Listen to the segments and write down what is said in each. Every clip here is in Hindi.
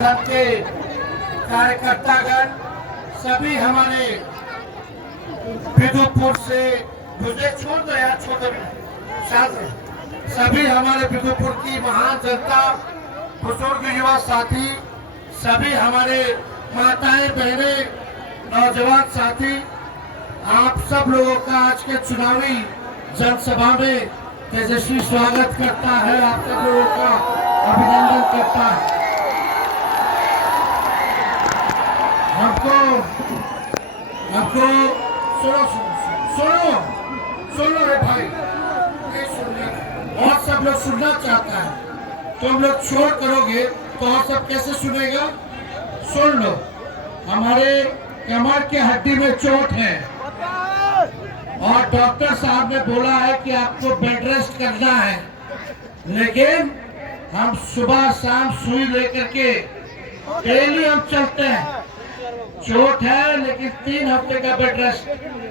के कार्यकर्तागण सभी हमारे बिदुपुर से मुझे छोड़ दो यार, छोड़ दो साथ में सभी हमारे बिदुपुर की महान जनता, बुजुर्ग युवा साथी, सभी हमारे माताएं बहनें, नौजवान साथी, आप सब लोगों का आज के चुनावी जनसभा में तेजस्वी स्वागत करता है। आप सब लोगों का अभिनंदन करता है। हमको सुनो सुनो सुनो रे भाई, ये सुनने और सब लोग सुनना चाहता है। तुम लोग शोर करोगे तो और सब कैसे सुनेगा? सुन लो, हमारे कमर के हड्डी में चोट है और डॉक्टर साहब ने बोला है कि आपको बेड रेस्ट करना है, लेकिन हम सुबह शाम सुई लेकर के डेली हम चलते हैं। चोट है लेकिन 3 हफ्ते का बेड रेस्ट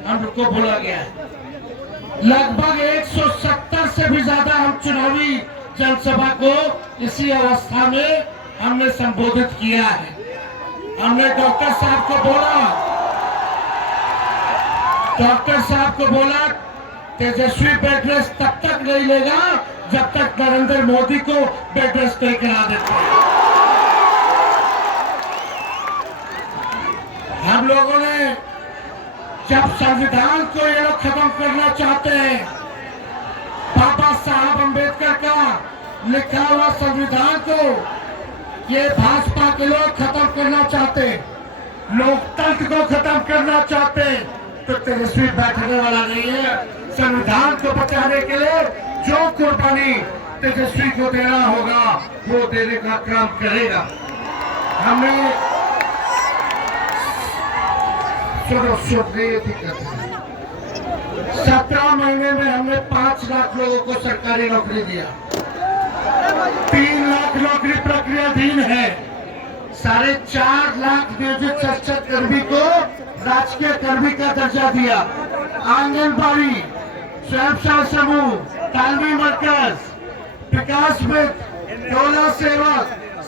हम लोग को बोला गया है। लगभग 170 से भी ज्यादा हम चुनावी जनसभा को इसी अवस्था में हमने संबोधित किया है। हमने डॉक्टर साहब को बोला तेजस्वी बेड रेस्ट तब तक नहीं लेगा जब तक नरेंद्र मोदी को बेड रेस्ट नहीं करा देते हैं। हम लोगों ने जब संविधान को ये लोग खत्म करना चाहते हैं, बाबा साहब अम्बेडकर का लिखा हुआ संविधान को ये भाजपा के लोग खत्म करना चाहते, लोकतंत्र को खत्म करना चाहते, तो तेजस्वी बैठने वाला नहीं है। संविधान को बचाने के लिए जो कुर्बानी तेजस्वी को देना होगा वो देने का काम करेगा। हमें 17 महीने में हमने 5 लाख लोगों को सरकारी नौकरी दिया, 3 लाख नौकरी प्रक्रियाधीन है, 4.5 लाख नियोजित शिक्षक कर्मी को राजकीय कर्मी का दर्जा दिया, आंगनबाड़ी, स्वयं सहायता समूह, तालमी मरकज, विकास मित्र, टोला सेवक,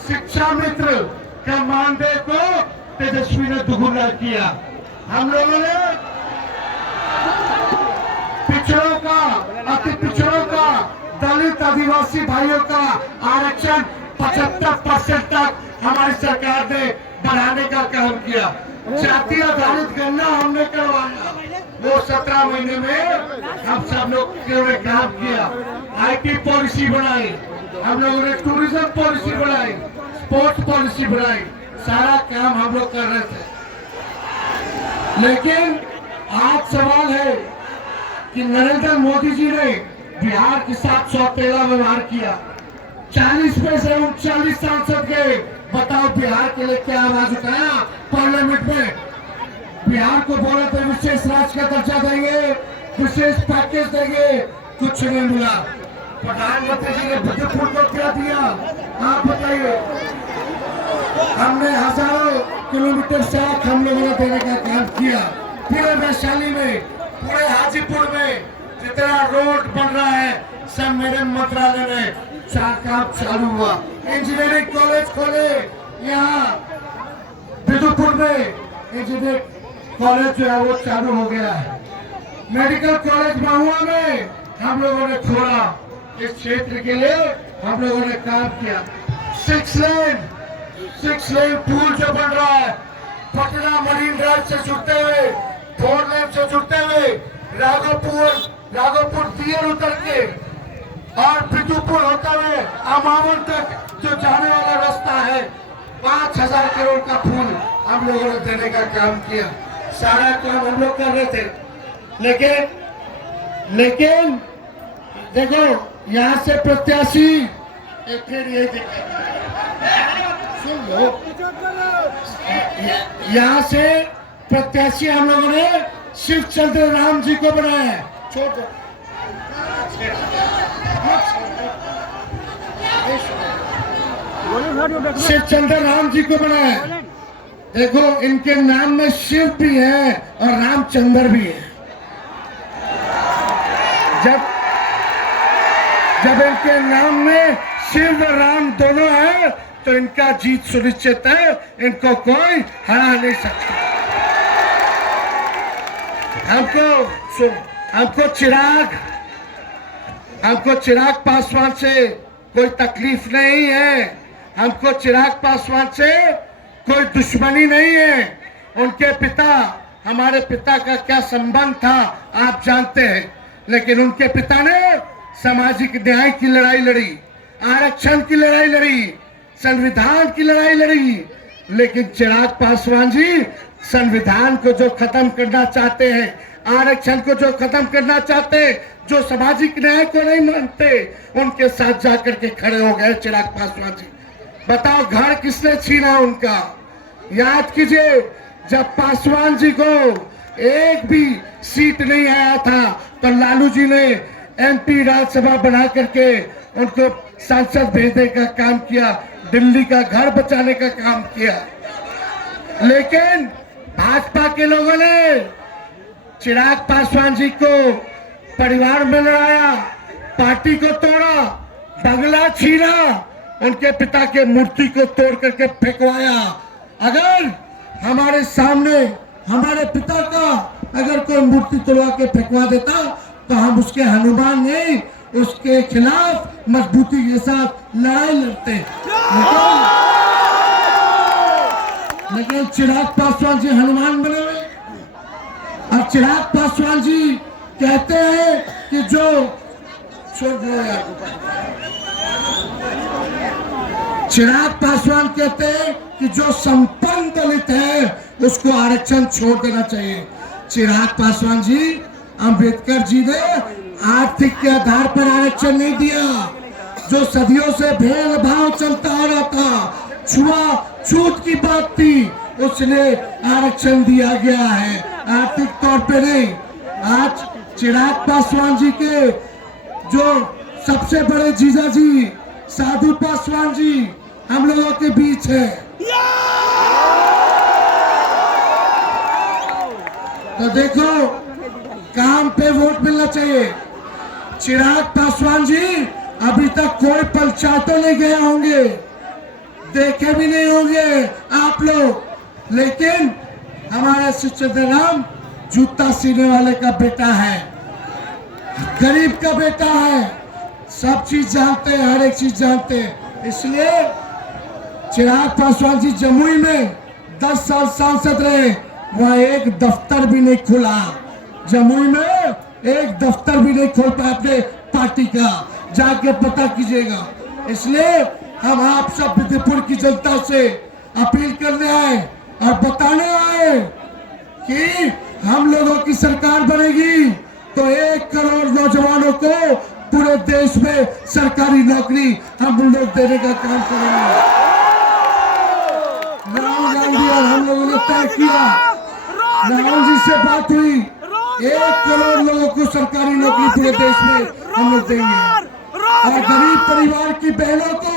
शिक्षा मित्र का मानदेय को तेजस्वी ने दुगुना किया। हम लोगों ने पिछड़ों का, अति पिछड़ों का, दलित आदिवासी भाइयों का आरक्षण 75% तक हमारी सरकार ने बढ़ाने का काम किया। जाति आधारित गणना हमने करवाया, वो 17 महीने में हम सब लोग ने काम किया। IT पॉलिसी बनाई, हम लोगों ने टूरिज्म पॉलिसी बनाई, स्पोर्ट्स पॉलिसी बनाई, सारा काम हम लोग कर रहे थे। लेकिन आज सवाल है कि नरेंद्र मोदी जी ने बिहार के साथ सौतेला व्यवहार किया। 40 में से 39 सांसद गए, बताओ बिहार के लिए क्या आवाज उठाया पार्लियामेंट में? बिहार को बोले तो विशेष राज्य का दर्जा देंगे, विशेष पैकेज देंगे, कुछ नहीं मिला। प्रधानमंत्री जी ने बिदुपुर को क्या दिया आप बताइए? हमने हजारों किलोमीटर सड़क हम लोगों ने देने का काम किया। पूरे वैशाली में, पूरे हाजीपुर में जितना रोड बन रहा है सब मेरे मंत्रालय में काम चालू हुआ। इंजीनियरिंग कॉलेज खोले यहाँ बिदुपुर में, इंजीनियरिंग कॉलेज जो है वो चालू हो गया है। मेडिकल कॉलेज महुआ में हम लोगों ने खोला। इस क्षेत्र के लिए हम लोगों ने काम किया। 6 लेन पुल जो बन रहा है, पटना मरीन ड्राइव से जुड़ते हुए, 4 लेन से जुड़ते हुए, राघोपुर दियर उतर के और बिदुपुर होते हुए अमावन तक जो जाने वाला रास्ता है, 5000 करोड़ का पुल हम लोगों ने देने का काम किया। सारा काम हम लोग कर रहे थे, लेकिन देखो यहाँ से प्रत्याशी एक फिर ये सुन लो, यहाँ से प्रत्याशी हम लोगों ने शिव चंद्र राम जी को बनाया है। छोड़ दो, शिव चंद्र राम जी को बनाया है। देखो इनके नाम में शिव भी है और रामचंद्र भी है। जब इनके नाम में शिव राम दोनों है तो इनका जीत सुनिश्चित है, इनको कोई हरा नहीं सकता। हमको चिराग पासवान से कोई तकलीफ नहीं है, हमको चिराग पासवान से कोई दुश्मनी नहीं है। उनके पिता, हमारे पिता का क्या संबंध था आप जानते हैं, लेकिन उनके पिता ने सामाजिक न्याय की लड़ाई लड़ी, आरक्षण की लड़ाई लड़ी, संविधान की लड़ाई लड़ी। लेकिन चिराग पासवान जी संविधान को जो खत्म करना चाहते हैं, आरक्षण को जो खत्म करना चाहते हैं, जो सामाजिक न्याय को नहीं मानते, उनके साथ जाकर के खड़े हो गए चिराग पासवान जी। बताओ घर किसने छीना उनका? याद कीजिए, जब पासवान जी को एक भी सीट नहीं आया था तो लालू जी ने एमपी राज्यसभा बना करके उनको सांसद भेजने का काम किया, दिल्ली का घर बचाने का काम किया। लेकिन भाजपा के लोगों ने चिराग पासवान जी को परिवार में लड़ाया, पार्टी को तोड़ा, बंगला छीना, उनके पिता के मूर्ति को तोड़ करके फेंकवाया। अगर हमारे सामने हमारे पिता का अगर कोई मूर्ति तोड़वा के फेंकवा देता तो हम उसके हनुमान नहीं, उसके खिलाफ मजबूती के साथ लड़ाई लड़ते। लेकिन चिराग पासवान जी हनुमान बने हुए। और चिराग पासवान जी कहते हैं कि जो चिराग पासवान कहते हैं कि जो संपन्न दलित है उसको आरक्षण छोड़ देना चाहिए। चिराग पासवान जी, अंबेडकर जी ने आर्थिक के आधार पर आरक्षण नहीं दिया। जो सदियों से भेदभाव चलता आ रहा था, छुआछूत की बात थी, उसने आरक्षण दिया गया है, आर्थिक तौर पे नहीं। आज चिराग पासवान जी के जो सबसे बड़े जीजा जी साधु पासवान जी हम लोगों के बीच है। तो देखो, काम पे वोट मिलना चाहिए। चिराग पासवान जी अभी तक कोई पंचायतों नहीं गए होंगे, देखे भी नहीं होंगे आप लोग, लेकिन हमारा शिवचंद्र जूता सीने वाले का बेटा है, गरीब का बेटा है, सब चीज जानते हैं, हर एक चीज जानते हैं। इसलिए चिराग पासवान जी जमुई में 10 साल सांसद रहे, वहाँ एक दफ्तर भी नहीं खुला, जमुई में एक दफ्तर भी नहीं खोल पाए अपने पार्टी का, जाके पता कीजिएगा। इसलिए हम आप सब विधिपुर की जनता से अपील करने आए और बताने आए कि हम लोगों की सरकार बनेगी तो 1 करोड़ नौजवानों को पूरे देश में सरकारी नौकरी हम लोग देने का काम करेंगे। राहुल गांधी और हम लोगों ने तय किया, राहुल जी से बात हुई, 1 करोड़ लोगों को सरकारी नौकरी पूरे देश में हम लोग देंगे। और गरीब परिवार की बहनों को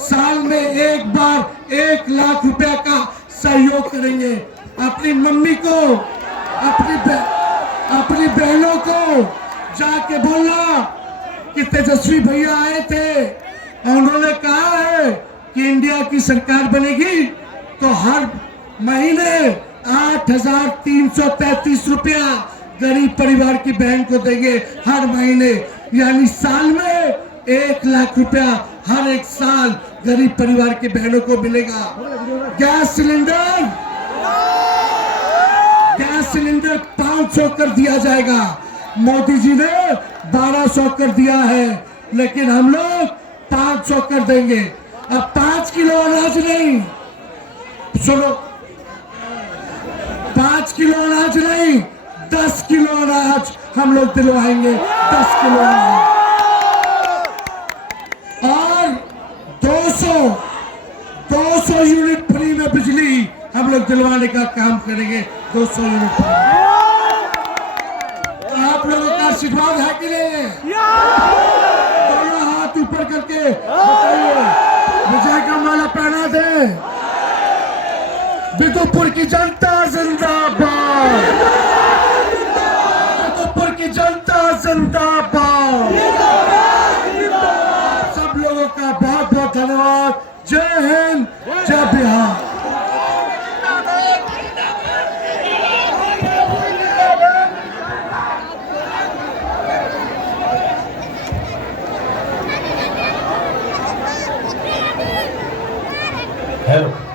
साल में एक बार 1 लाख रुपया का सहयोग करेंगे। अपनी मम्मी को, अपनी बहनों को जाके बोलना कि तेजस्वी भैया आए थे और उन्होंने कहा है कि इंडिया की सरकार बनेगी तो हर महीने 8,333 रुपया गरीब परिवार की बहन को देंगे हर महीने, यानी साल में 1 लाख रुपया हर एक साल गरीब परिवार की बहनों को मिलेगा। गैस सिलेंडर 500 कर दिया जाएगा। मोदी जी ने 1200 कर दिया है, लेकिन हम लोग 500 कर देंगे। अब 5 किलो अनाज नहीं, सुनो, 5 किलो अनाज नहीं, 10 किलो अनाज हम लोग दिलवाएंगे, 10 किलो अनाज। और 200 यूनिट फ्री में बिजली हम लोग दिलवाने का काम करेंगे, 200 यूनिट फ्री। तो आप लोगों का आशीर्वाद है कि नहीं है? दोनों हाथ ऊपर करके बताइए, विजय का माला पहना दे। बिदुपुर की जनता जिंदाबाद, बिदुपुर की जनता जिंदाबाद। सब लोगों का बहुत बहुत धन्यवाद। जय हिंद। हेलो